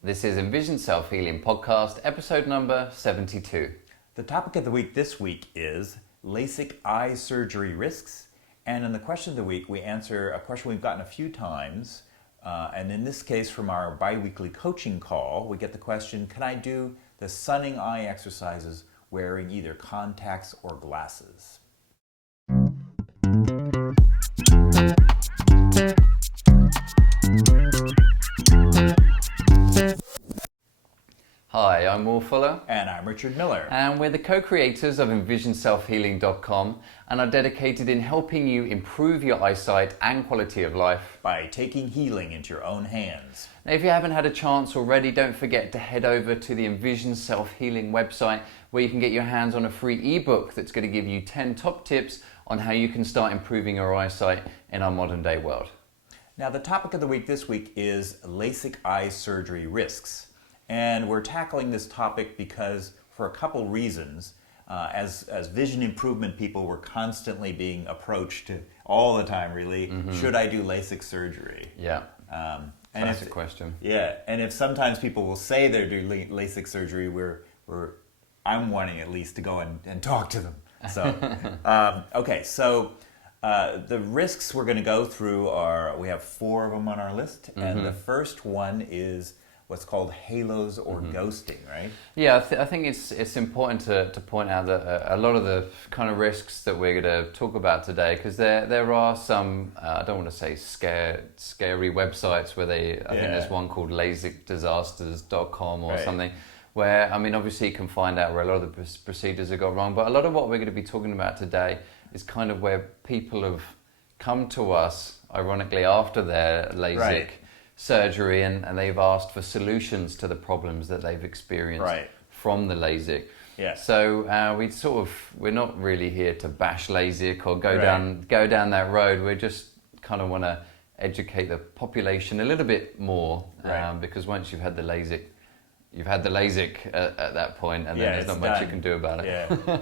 This is Envision Self-Healing Podcast, episode number 72. The topic of the week this week is LASIK eye surgery risks. And in the question of the week, we answer a question we've gotten a few times. And in this case, from our bi-weekly coaching call, we get the question, can I do the sunning eye exercises wearing either contacts or glasses? Hi, I'm Will Fuller. And I'm Richard Miller. And we're the co-creators of EnvisionSelfHealing.com and are dedicated in helping you improve your eyesight and quality of life by taking healing into your own hands. Now, if you haven't had a chance already, don't forget to head over to the Envision Self-Healing website where you can get your hands on a free ebook that's going to give you 10 top tips on how you can start improving your eyesight in our modern day world. Now, the topic of the week this week is LASIK eye surgery risks. And we're tackling this topic because, for a couple reasons, as vision improvement people, we're constantly being approached all the time, really, should I do LASIK surgery? Yeah, that's a question. Yeah, and if sometimes people will say they're doing LASIK surgery, I'm wanting at least to go and talk to them. So, okay, so the risks we're going to go through we have 4 of them on our list, and the first one is what's called halos or ghosting, right? Yeah, I think it's important to point out that a lot of the kind of risks that we're going to talk about today, because there are some, I don't want to say scary websites where I think there's one called LASIKdisasters.com or something, where, I mean, obviously you can find out where a lot of the procedures have gone wrong, but a lot of what we're going to be talking about today is kind of where people have come to us, ironically, after their LASIK surgery, and they've asked for solutions to the problems that they've experienced from the LASIK. Yeah. So we're not really here to bash LASIK or go down that road. We just kind of want to educate the population a little bit more, because once you've had the LASIK, you've had the LASIK at that point, and then there's not much you can do about it.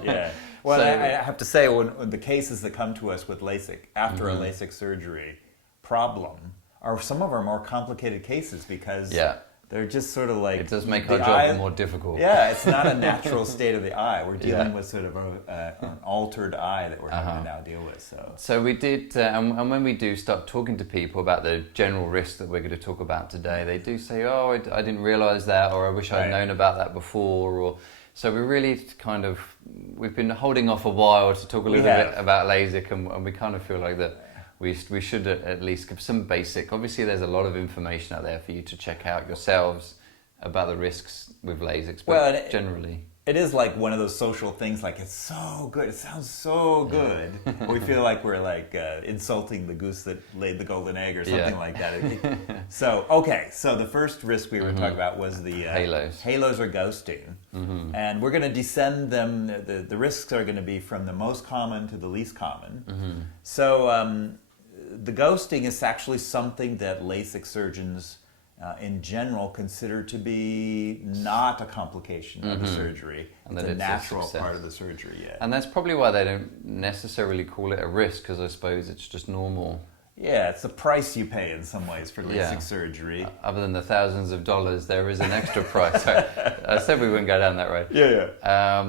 Yeah. Well, I have to say, when the cases that come to us with LASIK after a LASIK surgery problem are some of our more complicated cases, because they're just sort of like... It does make our job more difficult. Yeah, it's not a natural state of the eye. We're dealing with sort of an altered eye that we're having to now deal with. So we did, and when we do start talking to people about the general risks that we're going to talk about today, they do say, oh, I didn't realize that, or I wish I'd known about that before, or... So we really we've been holding off a while to talk a little bit about LASIK, and we kind of feel like that we should at least give some basic. Obviously, there's a lot of information out there for you to check out yourselves about the risks with LASIK, but generally... It is like one of those social things, like, it's so good, it sounds so good. We feel like we're like insulting the goose that laid the golden egg or something like that. So the first risk we were talking about was the halos or ghosting. And we're going to descend them. The risks are going to be from the most common to the least common. So the ghosting is actually something that LASIK surgeons in general consider to be not a complication of the surgery. It's a natural part of the surgery, And that's probably why they don't necessarily call it a risk, because I suppose it's just normal. Yeah, it's the price you pay in some ways for LASIK surgery. Other than the thousands of dollars, there is an extra price. I said we wouldn't go down that road.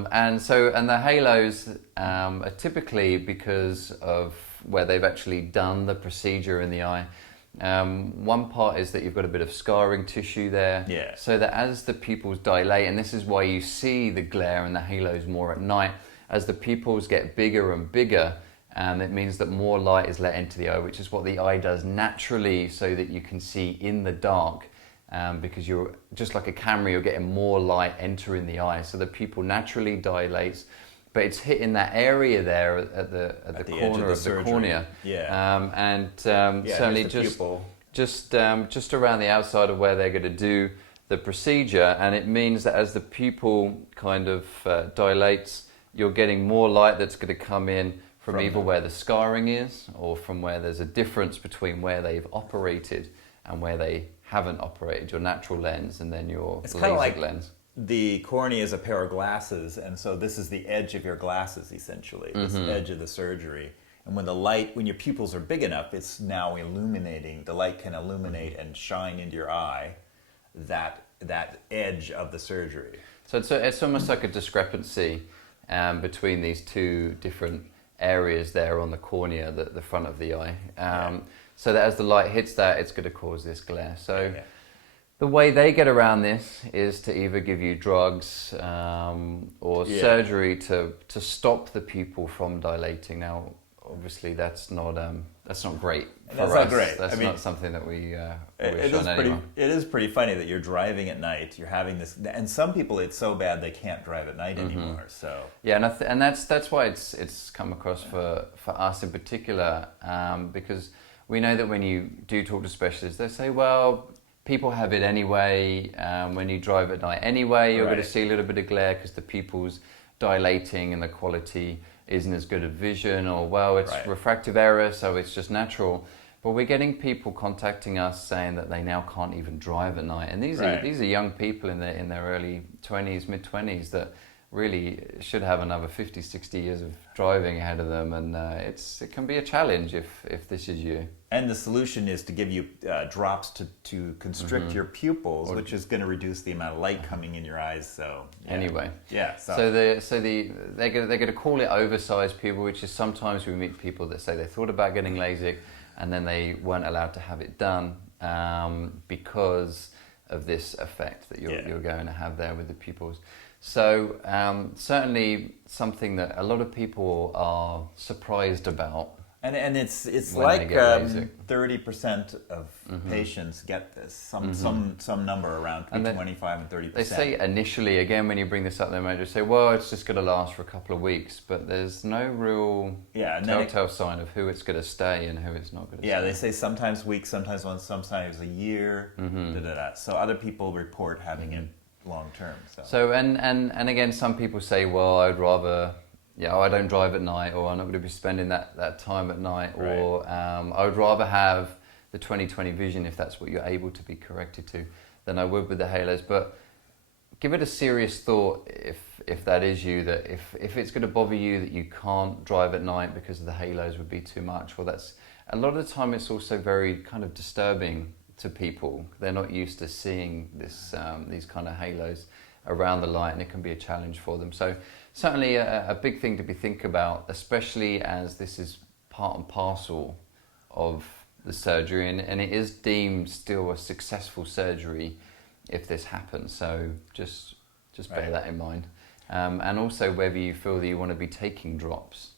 And the halos are typically because of where they've actually done the procedure in the eye. One part is that you've got a bit of scarring tissue there, so that as the pupils dilate, and this is why you see the glare and the halos more at night, as the pupils get bigger and bigger, it means that more light is let into the eye, which is what the eye does naturally, so that you can see in the dark, because you're just like a camera, you're getting more light entering the eye, so the pupil naturally dilates. But it's hitting that area there at the corner of the cornea, certainly just around the outside of where they're going to do the procedure, and it means that as the pupil kind of dilates, you're getting more light that's going to come in from either where the scarring is, or from where there's a difference between where they've operated and where they haven't operated, your natural lens and then your LASIK lens. The cornea is a pair of glasses, and so this is the edge of your glasses, essentially, this edge of the surgery. And when your pupils are big enough, it's now illuminating. The light can illuminate and shine into your eye that that edge of the surgery. So it's almost like a discrepancy between these two different areas there on the cornea, the front of the eye. So that as the light hits that, it's going to cause this glare. So the way they get around this is to either give you drugs or surgery to stop the pupil from dilating. Now, obviously, that's not great for us. Not great. That's not something that we wish on anyone. It is pretty funny that you're driving at night. You're having this, and some people it's so bad they can't drive at night anymore. So and that's why it's come across for us in particular, because we know that when you do talk to specialists, they say, well, people have it anyway. When you drive at night anyway, you're going to see a little bit of glare because the pupil's dilating and the quality isn't as good at vision, or well, it's refractive error, so it's just natural. But we're getting people contacting us saying that they now can't even drive at night, and these are young people in their early 20s, mid 20s that really should have another 50, 60 years of driving ahead of them, and it can be a challenge if this is you. And the solution is to give you drops to constrict your pupils, which is going to reduce the amount of light coming in your eyes. So anyway, so they're going to call it oversized pupil, which is sometimes we meet people that say they thought about getting LASIK and then they weren't allowed to have it done because of this effect that you're going to have there with the pupils. So certainly something that a lot of people are surprised about. And it's like 30% of patients get this, some number around between 25 and 30%. They say initially, again, when you bring this up, they might just say, well, it's just going to last for a couple of weeks, but there's no real telltale sign of who it's going to stay and who it's not going to stay. Yeah, they say sometimes weeks, sometimes months, sometimes a year, So other people report having it long term. So and again, some people say, well, I'd rather... I don't drive at night, or I'm not going to be spending that time at night, or I would rather have the 20/20 vision, if that's what you're able to be corrected to, than I would with the halos. But give it a serious thought if that is you, that if it's going to bother you that you can't drive at night because the halos would be too much. Well, that's a lot of the time it's also very kind of disturbing to people. They're not used to seeing these kind of halos around the light, and it can be a challenge for them. So certainly a big thing to be think about, especially as this is part and parcel of the surgery, and it is deemed still a successful surgery if this happens. So just bear that in mind, and also whether you feel that you want to be taking drops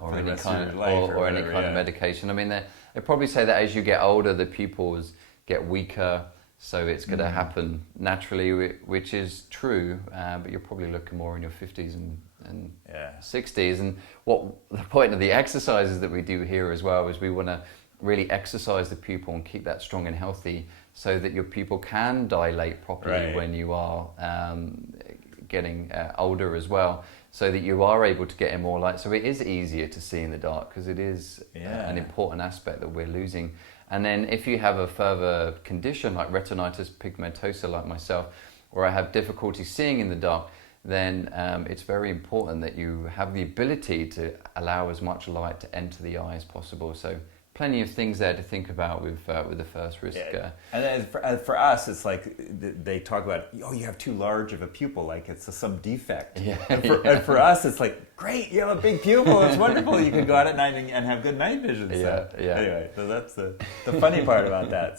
or any kind of medication. I mean, they probably say that as you get older, the pupils get weaker. So it's going to happen naturally, which is true, but you're probably looking more in your 50s and 60s. And what the point of the exercises that we do here as well is we want to really exercise the pupil and keep that strong and healthy so that your pupil can dilate properly when you are getting older as well, so that you are able to get in more light. So it is easier to see in the dark because it is an important aspect that we're losing. And then if you have a further condition like retinitis pigmentosa like myself, where I have difficulty seeing in the dark, then it's very important that you have the ability to allow as much light to enter the eye as possible. So plenty of things there to think about with the first risk. And then for us, it's like they talk about, you have too large of a pupil, like it's some defect. And for us, it's like, great, you have a big pupil, it's wonderful, you can go out at night and have good night vision. Anyway, so that's the funny part about that.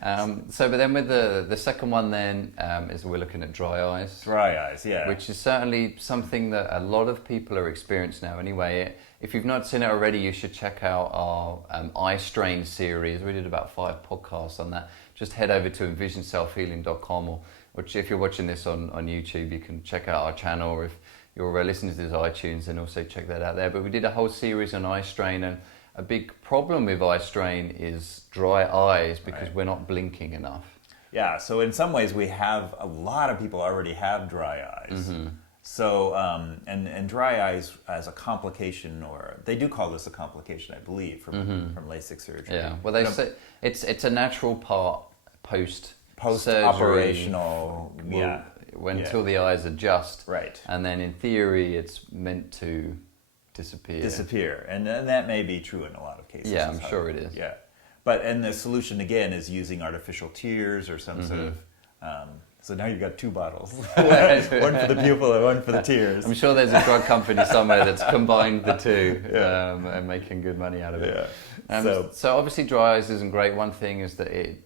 But then with the second one then is we're looking at dry eyes. Dry eyes, which is certainly something that a lot of people are experiencing now anyway. If you've not seen it already, you should check out our eye strain series. We did about 5 podcasts on that. Just head over to envisionselfhealing.com, or if you're watching this on YouTube, you can check out our channel, or if you're listening to this iTunes, then also check that out there. But we did a whole series on eye strain, and a big problem with eye strain is dry eyes because we're not blinking enough. Yeah, so in some ways a lot of people already have dry eyes. So, and dry eyes as a complication, or they do call this a complication, I believe, from LASIK surgery. Yeah, well, they say it's a natural part post-operational, until the eyes adjust. Right. And then in theory, it's meant to disappear. And that may be true in a lot of cases. Yeah, I'm sure it is. Yeah. But, and the solution again is using artificial tears or some sort of So now you've got 2 bottles. One for the pupil and one for the tears. I'm sure there's a drug company somewhere that's combined the two and making good money out of it. So obviously dry eyes isn't great. One thing is that it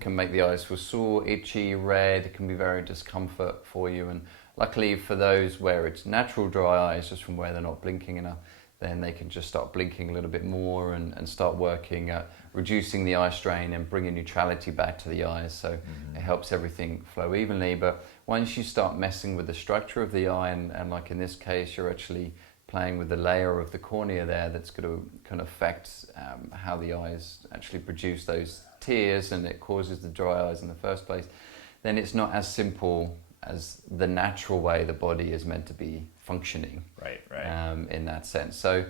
can make the eyes feel sore, itchy, red. It can be very discomfort for you. And luckily for those where it's natural dry eyes, just from where they're not blinking enough, then they can just start blinking a little bit more and start working at reducing the eye strain and bringing neutrality back to the eyes. So it helps everything flow evenly. But once you start messing with the structure of the eye, and like in this case, you're actually playing with the layer of the cornea there that's going to kind of affect how the eyes actually produce those tears, and it causes the dry eyes in the first place, then it's not as simple as the natural way the body is meant to be functioning. Right. In that sense. So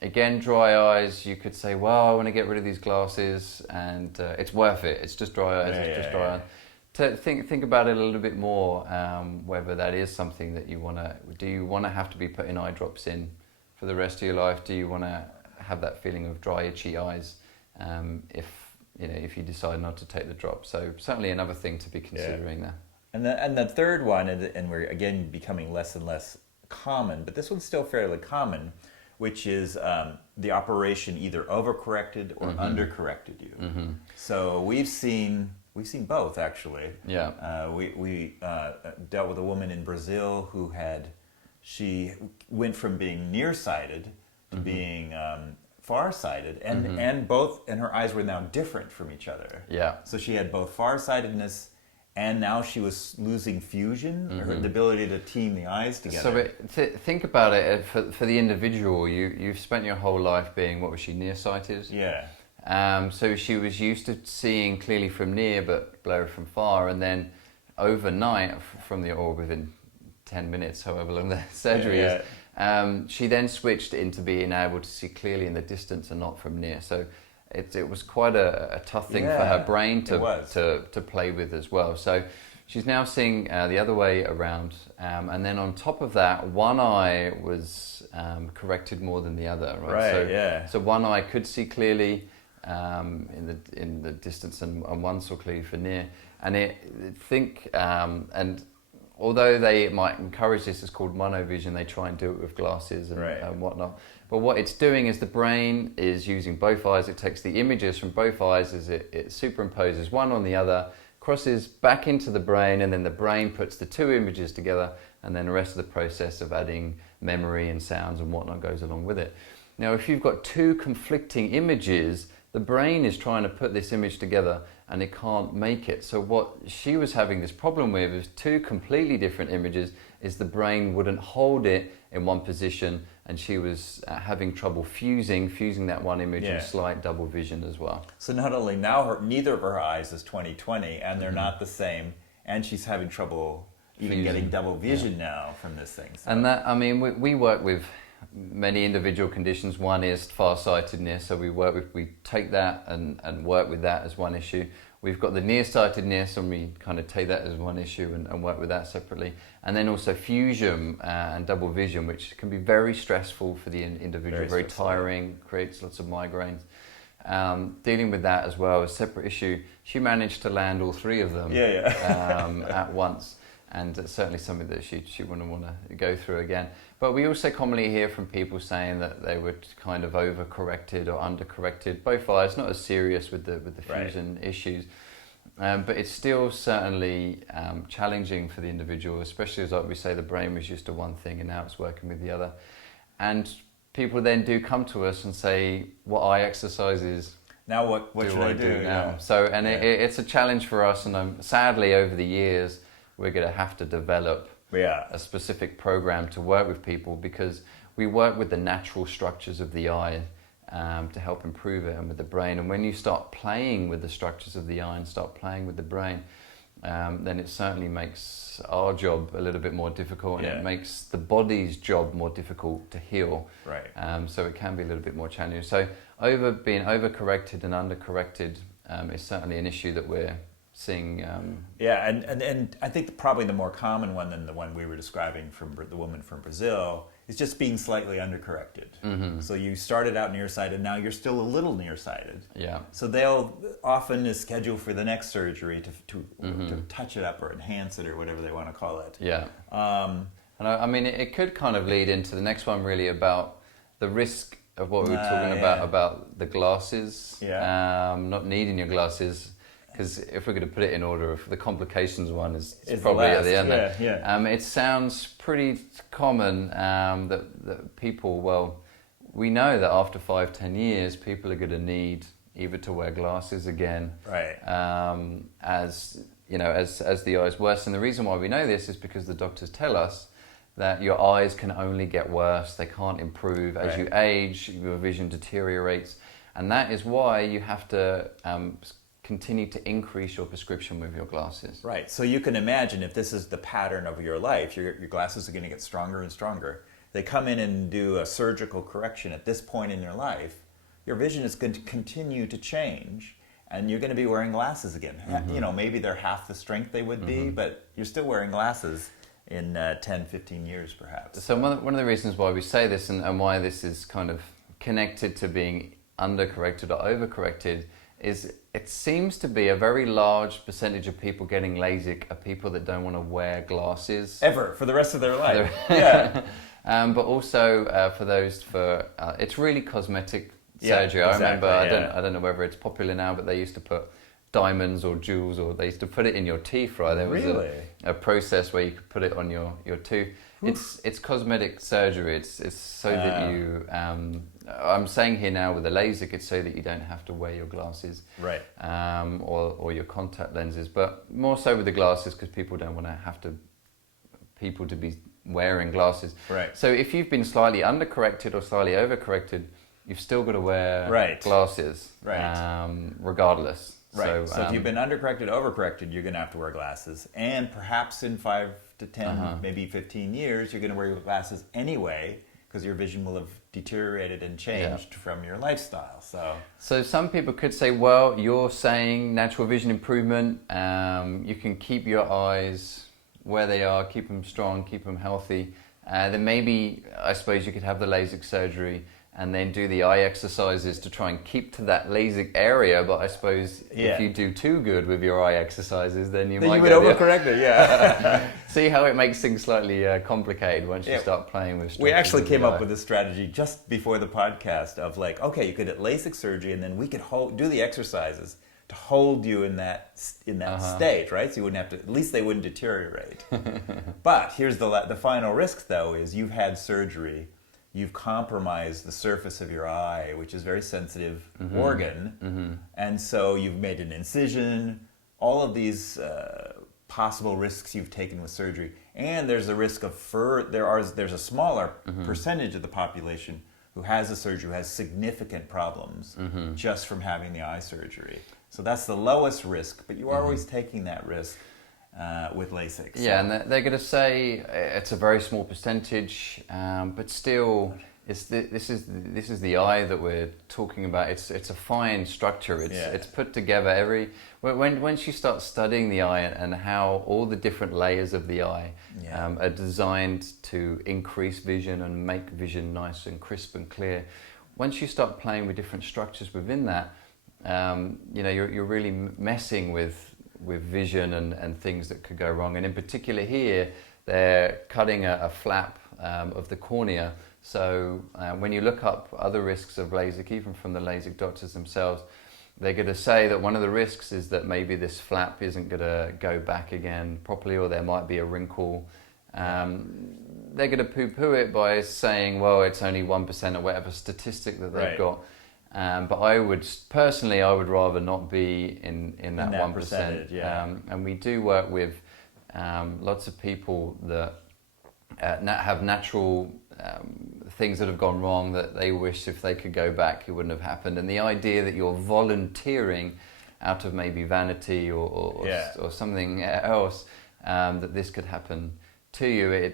again, dry eyes, you could say, well, I want to get rid of these glasses and it's worth it. It's just dry eyes, it's just dry eyes. To think about it a little bit more, whether that is something that you want to, do you want to have to be putting eye drops in for the rest of your life? Do you want to have that feeling of dry, itchy eyes if you decide not to take the drop? So certainly another thing to be considering there. And the third one, and we're again becoming less and less common, but this one's still fairly common, which is the operation either overcorrected or undercorrected you. So we've seen both, actually. We dealt with a woman in Brazil who she went from being nearsighted to being farsighted, and her eyes were now different from each other. So she had both farsightedness, and now she was losing fusion, or the ability to team the eyes together. So think about it, for the individual, you've spent your whole life being, what was she, nearsighted? So she was used to seeing clearly from near but blurry from far, and then overnight, or within 10 minutes, however long the surgery is, she then switched into being able to see clearly in the distance and not from near. So it was quite a tough thing for her brain to play with as well. So she's now seeing the other way around, and then on top of that, one eye was corrected more than the other. So one eye could see clearly in the distance, and one saw clearly for near. And although they might encourage this, it's called monovision. They try and do it with glasses and whatnot. But what it's doing is the brain is using both eyes. It takes the images from both eyes as it superimposes one on the other, crosses back into the brain, and then the brain puts the 2 images together, and then the rest of the process of adding memory and sounds and whatnot goes along with it. Now, if you've got 2 conflicting images, the brain is trying to put this image together and it can't make it. So what she was having this problem with is 2 completely different images, is the brain wouldn't hold it in one position, and she was having trouble fusing that one image and slight double vision as well. So not only now neither of her eyes is 20/20, and they're not the same, and she's having trouble even getting double vision now from this thing. So. And that, I mean, we work with many individual conditions. One is farsightedness, so we take that and work with that as one issue. We've got the nearsightedness, and we kind of take that as one issue and work with that separately. And then also fusion and double vision, which can be very stressful for the individual, very tiring, creates lots of migraines. Dealing with that as well, a separate issue. She managed to land all 3 of them at once. And certainly something that she wouldn't want to go through again. But we also commonly hear from people saying that they were kind of overcorrected or undercorrected, both eyes, not as serious with the fusion issues. But it's still certainly challenging for the individual, especially as, like we say, the brain was used to one thing and now it's working with the other. And people then do come to us and say, what eye exercises now what should I do now? So, it's a challenge for us, and sadly over the years, we're going to have to develop a specific program to work with people, because we work with the natural structures of the eye to help improve it, and with the brain. And when you start playing with the structures of the eye and start playing with the brain, then it certainly makes our job a little bit more difficult, and it makes the body's job more difficult to heal. So it can be a little bit more challenging. So being overcorrected and undercorrected is certainly an issue that we're seeing. And I think probably the more common one than the one we were describing from the woman from Brazil It's just being slightly undercorrected. So you started out nearsighted, now you're still a little nearsighted. Yeah. So they'll often schedule for the next surgery to touch it up or enhance it or whatever they want to call it. Yeah. And I mean, it could kind of lead into the next one really about the risk of what we were talking about the glasses, not needing your glasses. Because if we're going to put it in order, the complications one is probably at the end. It sounds pretty common that people, well, we know that after 5-10 years, people are going to need either to wear glasses again, right? As you know, as the eyes worsen. The reason why we know this is because the doctors tell us that your eyes can only get worse; they can't improve as you age. Your vision deteriorates, and that is why you have to continue to increase your prescription with your glasses. Right. So you can imagine if this is the pattern of your life, your glasses are going to get stronger and stronger. They come in and do a surgical correction at this point in your life. Your vision is going to continue to change, and you're going to be wearing glasses again. You know, maybe they're half the strength they would be, but you're still wearing glasses in 10, 15 years perhaps. So one of the reasons why we say this and why this is kind of connected to being undercorrected or overcorrected is it seems to be a very large percentage of people getting LASIK are people that don't want to wear glasses. Ever, for the rest of their life. Yeah. But also for those, it's really cosmetic surgery. I remember, I don't know whether it's popular now, but they used to put diamonds or jewels, or they used to put it in your teeth, right? There was a process where you could put it on your tooth. It's cosmetic surgery. It's so that you. I'm saying here now with the LASIK, it's so that you don't have to wear your glasses, right? Or your contact lenses, but more so with the glasses because people don't want to have people to be wearing glasses. Right. So if you've been slightly undercorrected or slightly overcorrected, you've still got to wear glasses, regardless. Right. So if you've been undercorrected, overcorrected, you're going to have to wear glasses, and perhaps in 5 to 10, maybe 15 years, you're going to wear your glasses anyway because your vision will have deteriorated and changed from your lifestyle. So some people could say, well, you're saying natural vision improvement. You can keep your eyes where they are, keep them strong, keep them healthy. Then maybe, I suppose, you could have the LASIK surgery and then do the eye exercises to try and keep to that LASIK area. But I suppose if you do too good with your eye exercises, then you might would overcorrect it, See how it makes things slightly complicated once you start playing with structures. We actually came up with a strategy just before the podcast of like, okay, you could get LASIK surgery and then we could do the exercises to hold you in that state, right? So you wouldn't have to, at least they wouldn't deteriorate. But here's the final risk though, is you've had surgery. You've compromised the surface of your eye, which is a very sensitive organ, and so you've made an incision. All of these possible risks you've taken with surgery, and there's a risk of there's a smaller percentage of the population who has a surgery who has significant problems just from having the eye surgery. So that's the lowest risk, but you are always taking that risk. With LASIK. So. Yeah, and they're going to say it's a very small percentage, but still, this is the eye that we're talking about. It's a fine structure. It's put together once you start studying the eye and how all the different layers of the eye are designed to increase vision and make vision nice and crisp and clear. Once you start playing with different structures within that, you're really messing with vision and things that could go wrong. And in particular here, they're cutting a flap of the cornea. So when you look up other risks of LASIK, even from the LASIK doctors themselves, they're going to say that one of the risks is that maybe this flap isn't going to go back again properly, or there might be a wrinkle. They're going to poo-poo it by saying, well, it's only 1% or whatever statistic that they've got. But I would rather not be in that 1%. And we do work with lots of people that have natural things that have gone wrong that they wish if they could go back it wouldn't have happened. And the idea that you're volunteering out of maybe vanity or something else that this could happen to you,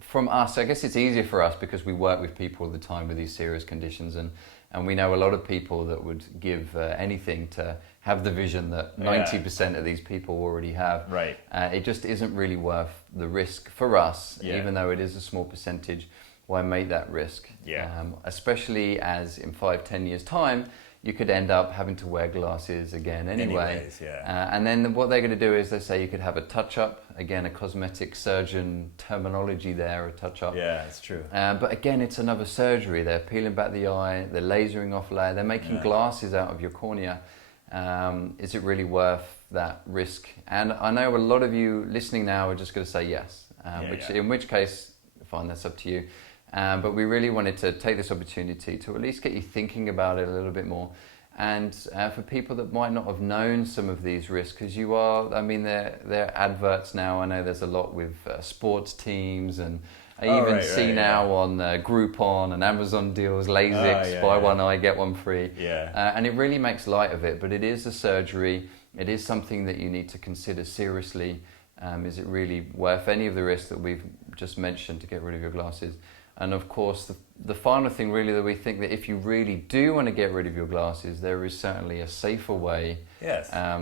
from us, I guess it's easier for us because we work with people all the time with these serious conditions, and And we know a lot of people that would give anything to have the vision that 90% of these people already have. Right. It just isn't really worth the risk for us, even though it is a small percentage. Why make that risk? Especially as in 5-10 years' time, you could end up having to wear glasses again anyway. And then what they're going to do is they say you could have a touch-up, again, a cosmetic surgeon terminology there, a touch-up. Yeah, it's true. But again, it's another surgery. They're peeling back the eye, they're lasering off layer, they're making glasses out of your cornea. Is it really worth that risk? And I know a lot of you listening now are just going to say yes, in which case, fine, that's up to you. But we really wanted to take this opportunity to at least get you thinking about it a little bit more. And for people that might not have known some of these risks, because there are adverts now. I know there's a lot with sports teams, and I even see now on Groupon and Amazon deals, LASIK, buy one eye, get one free. And it really makes light of it, but it is a surgery. It is something that you need to consider seriously. Is it really worth any of the risks that we've just mentioned to get rid of your glasses? And of course, the final thing really that we think that if you really do want to get rid of your glasses, there is certainly a safer way.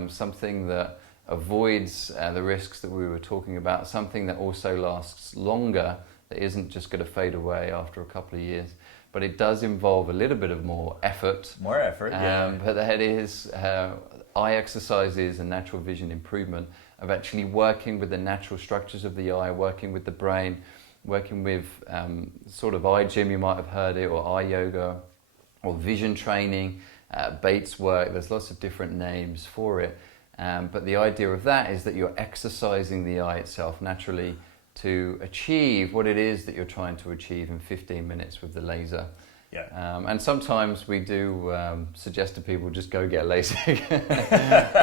Something that avoids the risks that we were talking about, something that also lasts longer, that isn't just going to fade away after a couple of years. But it does involve a little bit of more effort. But that is eye exercises and natural vision improvement of actually working with the natural structures of the eye, working with the brain, working with sort of eye gym, you might have heard it, or eye yoga, or vision training, Bates work. There's lots of different names for it. But the idea of that is that you're exercising the eye itself naturally to achieve what it is that you're trying to achieve in 15 minutes with the laser. And sometimes we do suggest to people just go get LASIK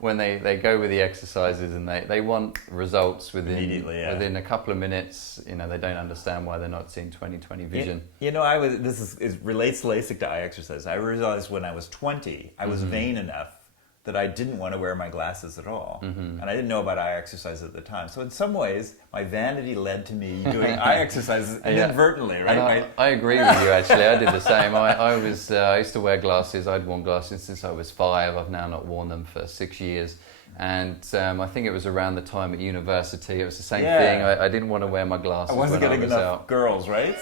when they go with the exercises and they want results within a couple of minutes. They don't understand why they're not seeing 20/20 vision. It relates LASIK to eye exercise. I realized when I was 20, I was vain enough that I didn't want to wear my glasses at all. And I didn't know about eye exercise at the time. So in some ways, my vanity led to me doing eye exercises inadvertently, right? I agree with you, actually. I did the same. I used to wear glasses. I'd worn glasses since I was 5. I've now not worn them for 6 years. And I think it was around the time at university. It was the same thing. I didn't want to wear my glasses. I wasn't getting enough girls, right?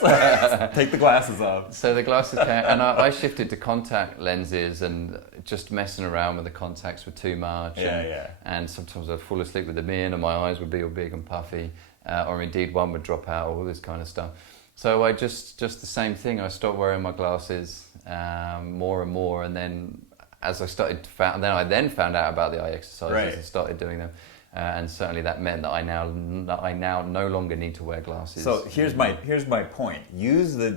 Take the glasses off. So the glasses came, and I shifted to contact lenses, and just messing around with the contacts were too much. And sometimes I'd fall asleep with them in, and my eyes would be all big and puffy, or indeed one would drop out, all this kind of stuff. So I just the same thing. I stopped wearing my glasses more and more, and then as I found out about the eye exercises and started doing them, and certainly that meant that I now no longer need to wear glasses. So here's my point. Use the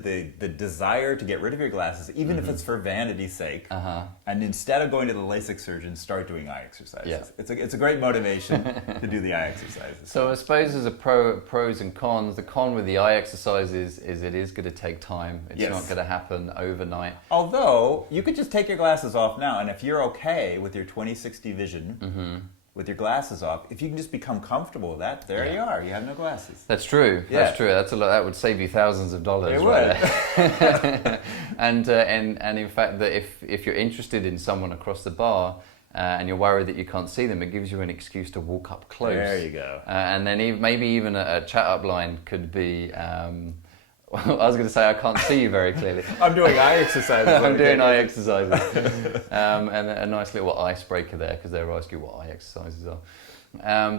desire to get rid of your glasses, even if it's for vanity's sake, and instead of going to the LASIK surgeon, start doing eye exercises. It's a great motivation to do the eye exercises. So I suppose there's pros and cons. The con with the eye exercises is it is going to take time. It's not going to happen overnight. Although you could just take your glasses off now, and if you're okay with your 20/60 vision, with your glasses off, if you can just become comfortable with that, there you are. You have no glasses. That's true. That's true. That's a lot. That would save you thousands of dollars. It would. And in fact, that if you're interested in someone across the bar, and you're worried that you can't see them, it gives you an excuse to walk up close. There you go. And then maybe even a chat-up line could be. I was going to say I can't see you very clearly. I'm doing eye exercises. I'm doing eye exercises. And a nice little icebreaker there, because they'll ask you what eye exercises are.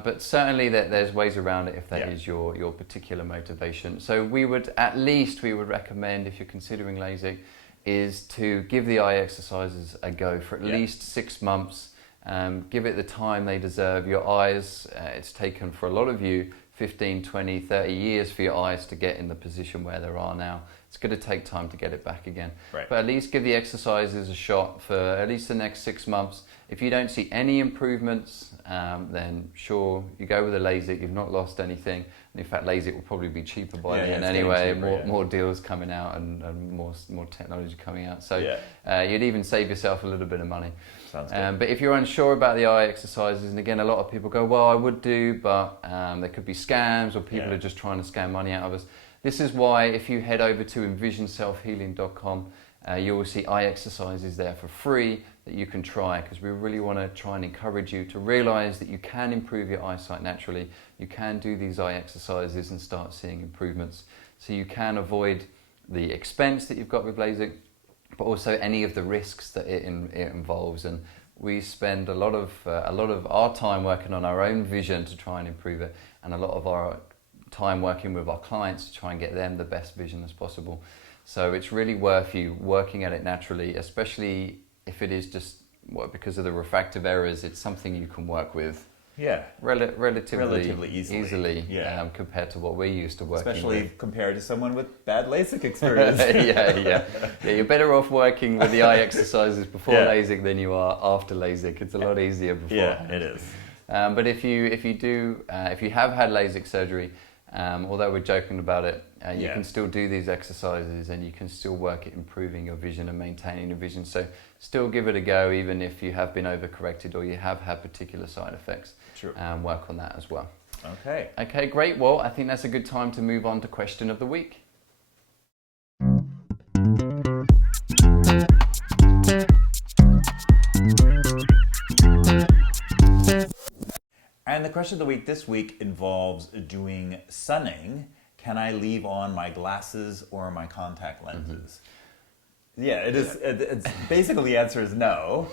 But certainly there's ways around it if that is your particular motivation. So we would recommend, if you're considering LASIK, is to give the eye exercises a go for at least 6 months. Give it the time they deserve. Your eyes, it's taken for a lot of you 15, 20, 30 years for your eyes to get in the position where they are now. It's going to take time to get it back again. But at least give the exercises a shot for at least the next 6 months. If you don't see any improvements, then sure, you go with a LASIK. You've not lost anything. And in fact, LASIK will probably be cheaper by then anyway. More deals coming out and more technology coming out. So you'd even save yourself a little bit of money. Sounds good. But if you're unsure about the eye exercises, and again, a lot of people go, well, I would do, but there could be scams, or people are just trying to scam money out of us. This is why if you head over to envisionselfhealing.com, You will see eye exercises there for free that you can try, because we really want to try and encourage you to realize that you can improve your eyesight naturally. You can do these eye exercises and start seeing improvements. So you can avoid the expense that you've got with LASIK, but also any of the risks that it involves. And we spend a lot of our time working on our own vision to try and improve it, and a lot of our time working with our clients to try and get them the best vision as possible. So it's really worth you working at it naturally, especially if it is just because of the refractive errors. It's something you can work with relatively easily compared to what we're used to working especially with. Compared to someone with bad LASIK experience. Yeah, you're better off working with the eye exercises before LASIK than you are after LASIK. It's a lot easier before. Yeah, it is. But if you have had LASIK surgery, although we're joking about it, you can still do these exercises and you can still work at improving your vision and maintaining your vision. So still give it a go, even if you have been overcorrected or you have had particular side effects. True. Work on that as well. Okay. Okay, great. Well, I think that's a good time to move on to question of the week. And the question of the week this week involves doing sunning. Can I leave on my glasses or my contact lenses? Yeah, it is. It's basically the answer is no,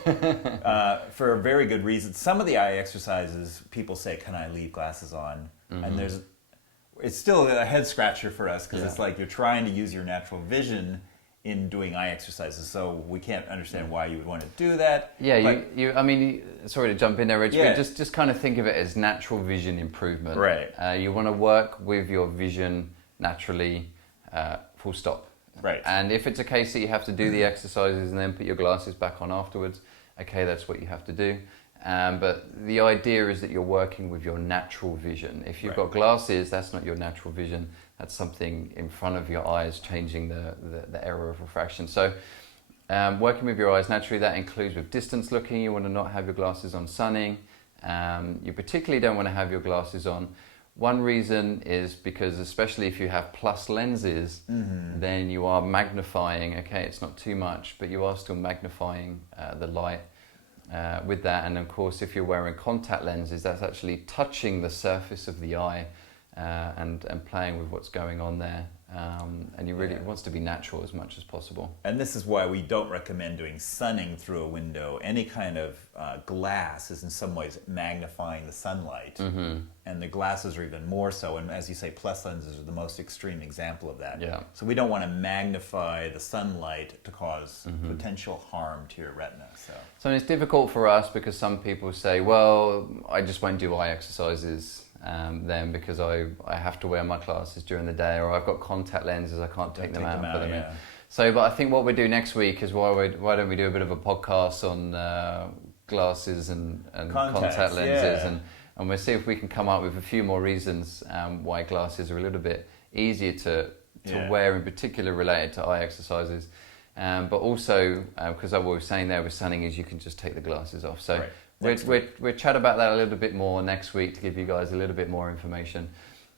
for a very good reason. Some of the eye exercises, people say, "Can I leave glasses on?" And it's still a head scratcher for us, because it's like you're trying to use your natural vision in doing eye exercises, so we can't understand why you would want to do that. Yeah, I mean, sorry to jump in there, Rich, but just kind of think of it as natural vision improvement. Right. You want to work with your vision naturally, full stop. Right. And if it's a case that you have to do the exercises and then put your glasses back on afterwards, okay, that's what you have to do. But the idea is that you're working with your natural vision. If you've got glasses, that's not your natural vision. That's something in front of your eyes changing the error of refraction. So working with your eyes naturally, that includes with distance looking. You want to not have your glasses on sunning. You particularly don't want to have your glasses on. One reason is because, especially if you have plus lenses, then you are magnifying, okay, it's not too much, but you are still magnifying the light with that. And of course, if you're wearing contact lenses, that's actually touching the surface of the eye and playing with what's going on there. And you really, it wants to be natural as much as possible. And this is why we don't recommend doing sunning through a window. Any kind of glass is in some ways magnifying the sunlight. And the glasses are even more so. And as you say, plus lenses are the most extreme example of that. Yeah. So we don't want to magnify the sunlight to cause potential harm to your retina. So it's difficult for us because some people say, well, I just won't do eye exercises then because I have to wear my glasses during the day, or I've got contact lenses, I can't take them out and put them in. So, but I think what we do next week is why don't we do a bit of a podcast on glasses and contact lenses, and we'll see if we can come up with a few more reasons why glasses are a little bit easier to wear, in particular related to eye exercises. But also, because what we were saying there with sunning is you can just take the glasses off. So we'll chat about that a little bit more next week to give you guys a little bit more information.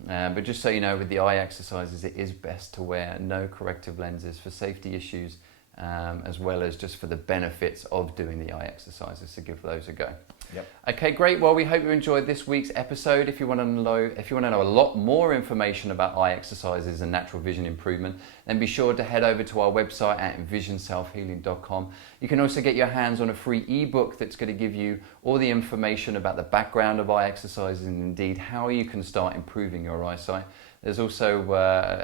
But just so you know, with the eye exercises, it is best to wear no corrective lenses for safety issues, as well as just for the benefits of doing the eye exercises. So give those a go. Yep. Okay, great. Well, we hope you enjoyed this week's episode. If you want to know a lot more information about eye exercises and natural vision improvement, then be sure to head over to our website at envisionselfhealing.com. You can also get your hands on a free ebook that's going to give you all the information about the background of eye exercises and indeed how you can start improving your eyesight. There's also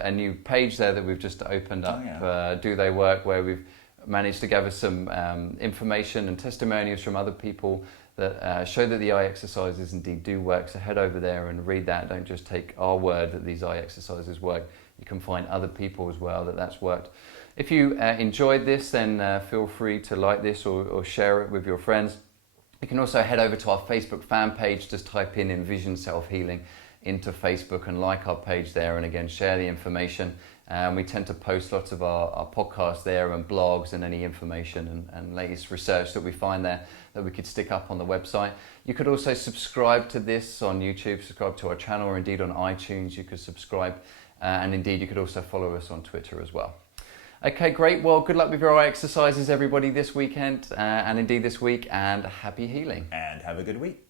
a new page there that we've just opened up, Do They Work, where we've managed to gather some information and testimonials from other people that show that the eye exercises indeed do work. So head over there and read that. Don't just take our word that these eye exercises work. You can find other people as well that's worked. If you enjoyed this, then feel free to like this or share it with your friends. You can also head over to our Facebook fan page. Just type in Envision Self Healing into Facebook and like our page there, and again share the information. We tend to post lots of our podcasts there and blogs and any information and latest research that we find there that we could stick up on the website. You could also subscribe to this on YouTube, subscribe to our channel, or indeed on iTunes you could subscribe, and indeed you could also follow us on Twitter as well. Okay, great. Well, good luck with your eye exercises, everybody, this weekend and indeed this week, and happy healing. And have a good week.